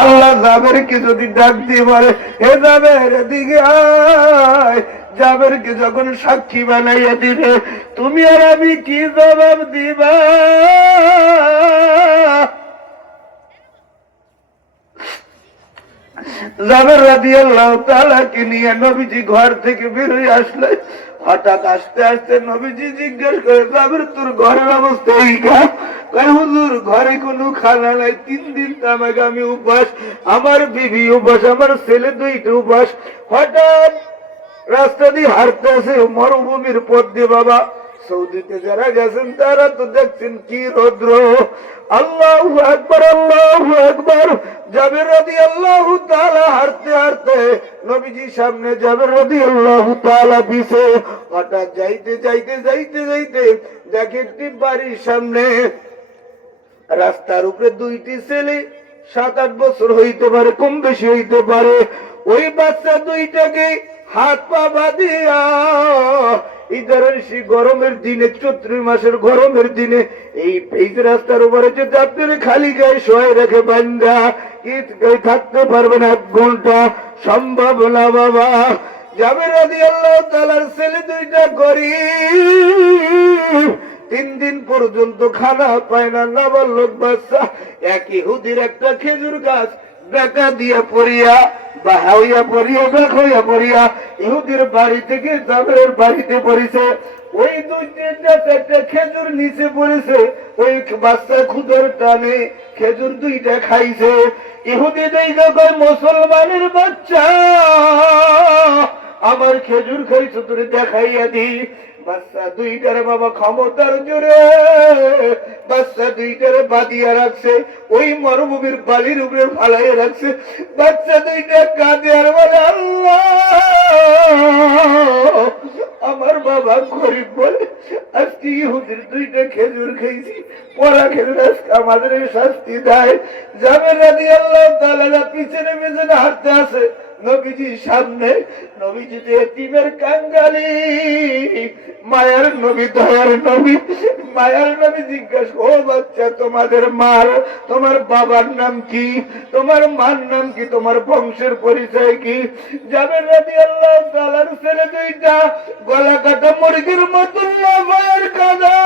আল্লাহ জাবেরকে যদি ডাক দিয়ে বলে, হে জাবের এদিকে আয়, জাবেরকে যখন সাক্ষী বানাইয়া দিবে, তুমি আর আমি কি জবাব দিবা? জাবের রাদিয়াল্লাহু তাআলাকে নিয়ে নবীজি ঘর থেকে বের হয়ে আসলে হঠাৎ আস্তে আস্তে নবীজি জিজ্ঞেস করে, জাবের তোর ঘরের অবস্থা এই কা? কয় হুজুর ঘরে কোনো খানা নাই, 3 দিন তামাক আমি উপাস, আমার বিবি উপাস, আমার ছেলে 2টা উপাস। হঠাৎ রাস্তা দিয়ে হাঁটতে আছে মরুভূমির পথ দিয়ে, বাবা সৌদিতে যারা গেছেন তারা তো দেখছেন কি রৌদ্র। আল্লাহু আকবার, আল্লাহু আকবার। জাবের রাদিয়াল্লাহু তাআলা হাঁটতে হাঁটতে নবীজির সামনে, জাবের রাদিয়াল্লাহু তাআলা পিছে। হঠাৎ যাইতে যাইতে যাইতে যাইতে দেখে একটি বাড়ির সামনে রাস্তার উপরে 2টি ছেলে, 7-8 বছর হইতে পারে, কম বেশি হইতে পারে। ওই বাচ্চা 2টাকে হাত পা বাঁধিয়া গরমের দিনে, চৈত্র মাসের গরমের দিনে এই রাস্তার উপরে যে যাত্রী খালি গায়ে শোয় রেখে বান্ধা থাকতে পারবেন 1 ঘন্টা? সম্ভব না বাবা। জাবের রাদিয়াল্লাহু তাআলার ছেলে 2টা গরীব, 3 দিন পর্যন্ত খানা পায় না। নাবালক বাচ্চা, এক ইহুদির একটা খেজুর গাছ বেকা দিয়া পড়িয়া, বাহা হইয়া পড়িয়া, বেক হইয়া পড়িয়া ইহুদির বাড়ি থেকে জাবেরের বাড়িতে পড়েছে। ওই 2-3টা খেজুর নিচে পড়েছে। ওই বাচ্চা ক্ষুধার টানে খেজুর 2টা খাইছে। ইহুদি দেখে কয়, মুসলমানের বাচ্চা, আমার খেজুর খাইছো, তোরে দেখাইয়া দি। বাচ্চা 2টার বাবা ক্ষমতার জোরে বাচ্চা 2টার বাঁধিয়া রাখছে, ওই মরুভূমির বালির উপরে ফালাইয়া রাখছে। বাচ্চা 2টা কাঁদে আর বলে, আল্লাহ আমার বাবা গরিব বলে আজকে ইহুদির 2টা খেজুর খাইছি, পড়া খেজুর আজকে আমাদের শাস্তি দেয়। জাবের রাদিয়াল্লাহু তাআলা পিছনে পিছনে হাঁটতে আছে নবীজির সামনে। নবীজি যে এতিমের কাঙ্গালি, মায়ার নবী, দয়ার নবী, মায়ার নবী জিজ্ঞাসা, ও বাচ্চা তোমাদের মার, তোমার বাবার নাম কি, তোমার মার নাম কি, তোমার বংশের পরিচয় কি? জাবের রাদিয়াল্লাহু তাআলার ছেলে 2টা গলা কাটা মুরগির মতন লাফায়ের কাঁদা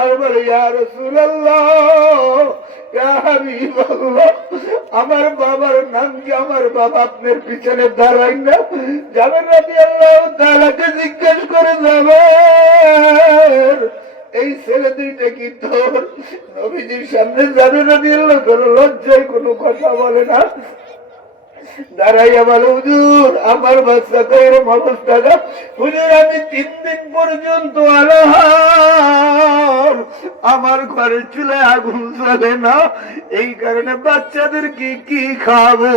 আর বলে, ইয়া রাসূলুল্লাহ, ইয়া হাবিবাল্লাহ, আমার বাবার নাম কি? আমার বাবা আপনার পিছনে দাঁড়াই না? জাবের রাদিয়াল্লাহু তাআলাকে জিজ্ঞেস করে, জাবের এই ছেলে 2টা কি তোর? নবীজির সামনে জাবের রাদিয়াল্লাহু তাআলা লজ্জায় কোনো কথা বলে না, দাঁড়াইয়া বলে, হুজুর আমার বাচ্চা তো এরকম অবস্থা না হুজুর, আমি 3 দিন পর্যন্ত আলাহার আমার ঘরের চুলায় আগুন জ্বলে না, এই কারণে বাচ্চাদের কি খাওয়াবো?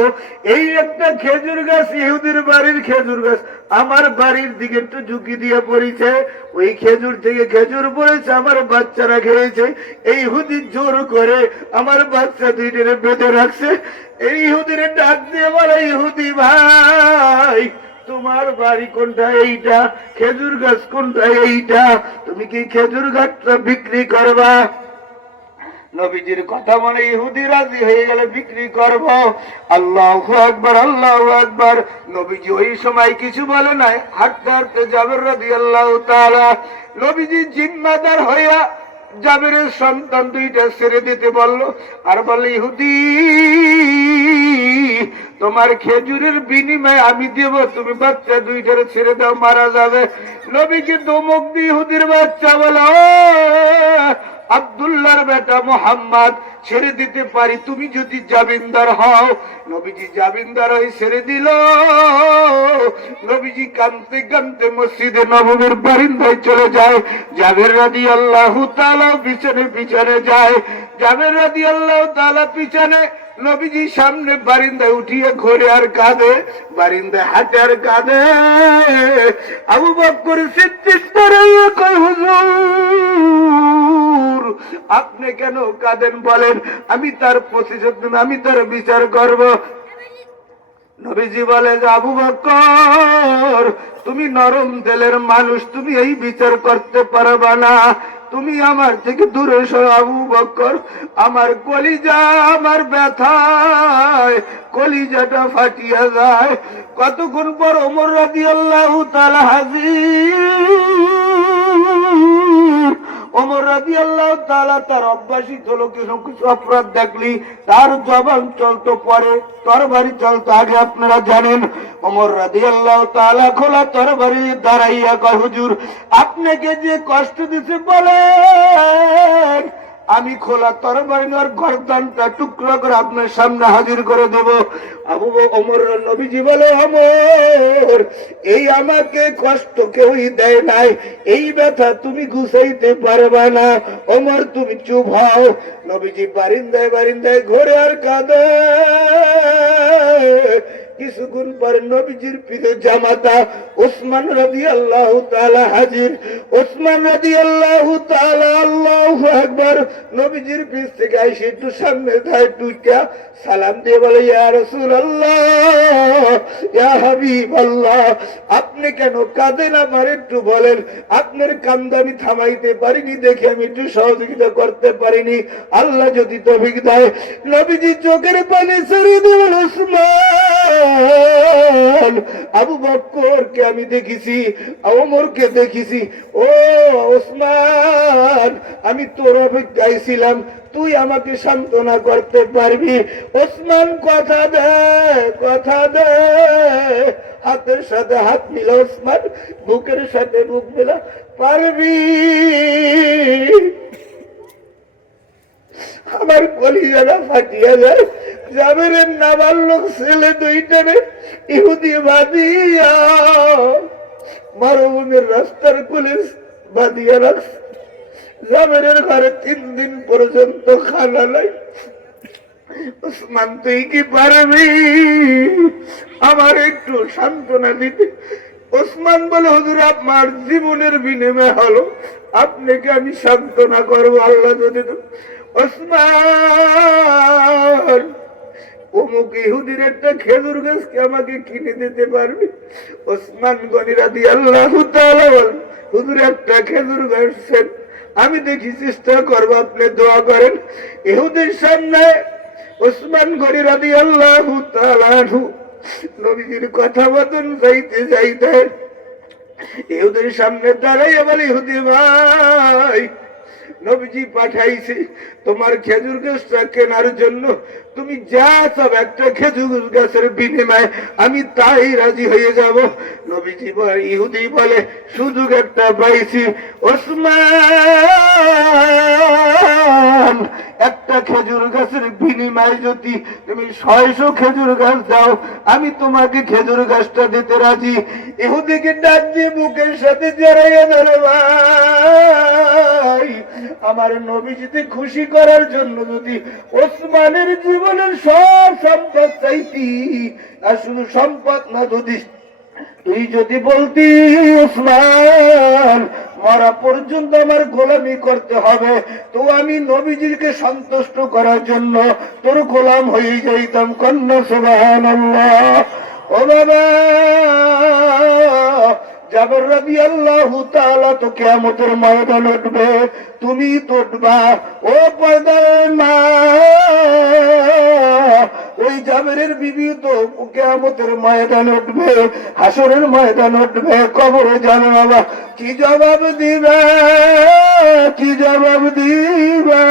এই একটা খেজুর গাছ, ইহুদির বাড়ির খেজুর গাছ, আমার বাড়ির দিকে একটু ঝুঁকি দিয়ে পড়েছে, ওই খেজুর থেকে খেজুর পড়েছে, আমার বাচ্চারা খেয়েছে। এই ইহুদি জোর করে আমার বাচ্চা 2টারে বেঁধে রাখছে। এই ইহুদিরে ডাক দিয়ে বলে, ইহুদি ভাই তোমার বাড়ি কোনটা? এইটা। খেজুর গাছ কোনটা? এইটা। তুমি কি খেজুর গাছটা বিক্রি করবা? নবীজির কথা মনে ইহুদি রাজি হয়ে গেল, বিক্রি করব। আল্লাহু আকবার, আল্লাহু আকবার। নবীজি ওই সময় কিছু বলে নাই, হাঁটতে হাঁটতে জাবের রাদিয়াল্লাহু তাআলা নবীজি জিম্মাদার হইয়া জাবেরের সন্তান 2টা ছেড়ে দিতে বলল, আর বলে, ইহুদি তোমার খেজুরের বিনিময়ে আমি দেব, তুমি বাচ্চা 2টারে ছেড়ে দাও, মারা যাবে। নবীকে ধমক দিয়ে ইহুদির বাচ্চা বলে, ও আব্দুল্লাহর বেটা মুহাম্মদ, ছেড়ে দিতে পারি তুমি যদি জামিনদার হও। নবীজি জামিনদার হয়ে ছেড়ে দিল। নবীজি কাঁদতে কাঁদতে মসজিদে নববীর বারিন্দায় চলে যায়। জাবের রাদিয়াল্লাহু তাআলা পিছনে পিছনে যায়। জাবের রাদিয়াল্লাহু তাআলা পিছনে, নবীজি সামনে বারিন্দায় উঠিয়ে ঘোরে আর কাঁদে, বারিন্দায় হাঁটে আর কাঁদে। আবু বকর সিদ্দিক দাঁড়াইয়া কয়, হুজুর আপনি কেন কাঁদেন বলেন? আমি তার প্রতিশোধ নেব, আমি তার বিচার করব। নবীজি বলে যে, আবু বকর তুমি নরম দিলের মানুষ, তুমি এই বিচার করতে পারবা না। তুমি আমার থেকে দূরে সরো আবু বকর। আমার কলিজা, আমার ব্যথায় কলিজাটা ফাটিয়া যায়। কতক্ষণ পর ওমর রাদিয়াল্লাহু তাআলা হাজির। ওমর রাদিয়াল্লাহু তাআলা তার অভ্যাসিত লোকের কিছু অপরাধ দেখলি তার জবান চলতো পরে, তরবারি চলতো আগে, আপনারা জানেন। ওমর রাদিয়াল্লাহু তাআলা খোলা তরবারি দাঁড়াইয়া কয়, হুজুর আপনাকে যে কষ্ট দিতে বলেন আমি খোলা তরবারি আর গর্দানটা টুকরো করে আপনার সামনে হাজির করে দেব। আবু ওমর নবীজি বলে, ওমর এই আমাকে কষ্ট কেউই দেয় নাই, এই ব্যথা তুমি গুছাইতে পারবে না, ওমর তুমি চুপ হও। নবীজি বারিন্দায় বারিন্দায় ঘোরে আর কাঁদে। কিছুক্ষণ পরে নবীজির প্রিয় জামাতা ওসমান রাদিয়াল্লাহু তাআলা হাজির। ওসমান রাদিয়াল্লাহু তাআলা, আল্লাহু আকবার, নবীজির পিছ থেকে আইসে একটু সামনে ধায় টুইটা সালাম দিয়ে বলে, ইয়া রাসূলুল্লাহ, ইয়া হাবিবাল্লাহ, আপনি কেন কাঁদেন আমার একটু বলেন। আপনার কান্দ আমি থামাইতে পারিনি দেখে আমি একটু সহযোগিতা করতে পারিনি, আল্লাহ যদি তৌফিক দেয়। নবীজি চোখের পানি ছেড়ে দেবেন, ওসমান আবু বকরকে আমি দেখেছি, ওমরকে দেখেছি, ও ওসমান আমি তোর অপেক্ষায় ছিলাম, তুই আমাকে সান্ত্বনা করতে পারবি। ওসমান কথা দে, কথা দে। হাতের সাথে হাত মিলা ওসমান, বুকের সাথে বুক মিলা, পারবি? আমার কলিজাটা ফাটিয়া যায়। জাবেরের নাবালক ছেলে দুইটারে ইহুদি বাঁধিয়া মরুভূমির রাস্তার কোলে বাঁধিয়া রাখছে। জাবেরের ঘরে 3 দিন পর্যন্ত খানা নাই। ওসমান তুই কি পারবি আমার একটু সান্ত্বনা দিতে? ওসমান বলে, হুজুর আমার জীবনের বিনিময় হলো আপনাকে আমি সান্ত্বনা করবো, আল্লাহ যদি। ওসমান অমুক ইহুদির একটা খেজুর গাছকে আমাকে কিনে দিতে পারবে? ওসমান গনি রাদিয়াল্লাহু তাআলা বলেন, হুজুর একটা খেজুর গাছ আমি দেখি, চেষ্টা করবো, আপনি দোয়া করেন। ইহুদির সামনে ওসমান গনি রাদিয়াল্লাহু তাআলা নবীজির কথা মতন যাইতে যাইতে ইহুদির সামনে দাঁড়াইয়া বলে, ইহুদি ভাই, নবীজি পাঠাইছে তোমার খেজুর গাছটা কেনার জন্য, তুমি যা চাও একটা খেজুর গাছের বিনিময়ে আমি তাই রাজি হয়ে যাব। নবীজি ইহুদি বলে, সুযোগ একটা পাইছি ওসমান, একটা খেজুর গাছের বিনিময়ে যদি তুমি 600 খেজুর গাছ দাও আমি তোমাকে খেজুর গাছটা দিতে রাজি। ইহুদিকে ডাক দিয়ে বুকের সাথে জড়াইয়া ধরে, ভাই আমার নবীজিতে খুশি করার জন্য যদি ওসমানের জীবনের সব সম্পদ চাইতি, আর শুধু সম্পদ না, যদি তুই যদি বলতি ওসমান মরা পর্যন্ত আমার গোলামি করতে হবে, তো আমি নবীজিকে সন্তুষ্ট করার জন্য তোর গোলাম হয়ে যাইতাম। কন্যা সুবহানাল্লাহ। ও বাবা, জাবের রাদিয়াল্লাহু তাআলা তো কিয়ামতের ময়দানে উঠবে, তুমি তো উঠবা। ও পর্দার মা, ওই জাবেরের বিবি তো কিয়ামতের ময়দানে উঠবে, হাসরের ময়দানে উঠবে, কবরে যাবে। বাবা কি জবাব দিবে, কি জবাব দিবে?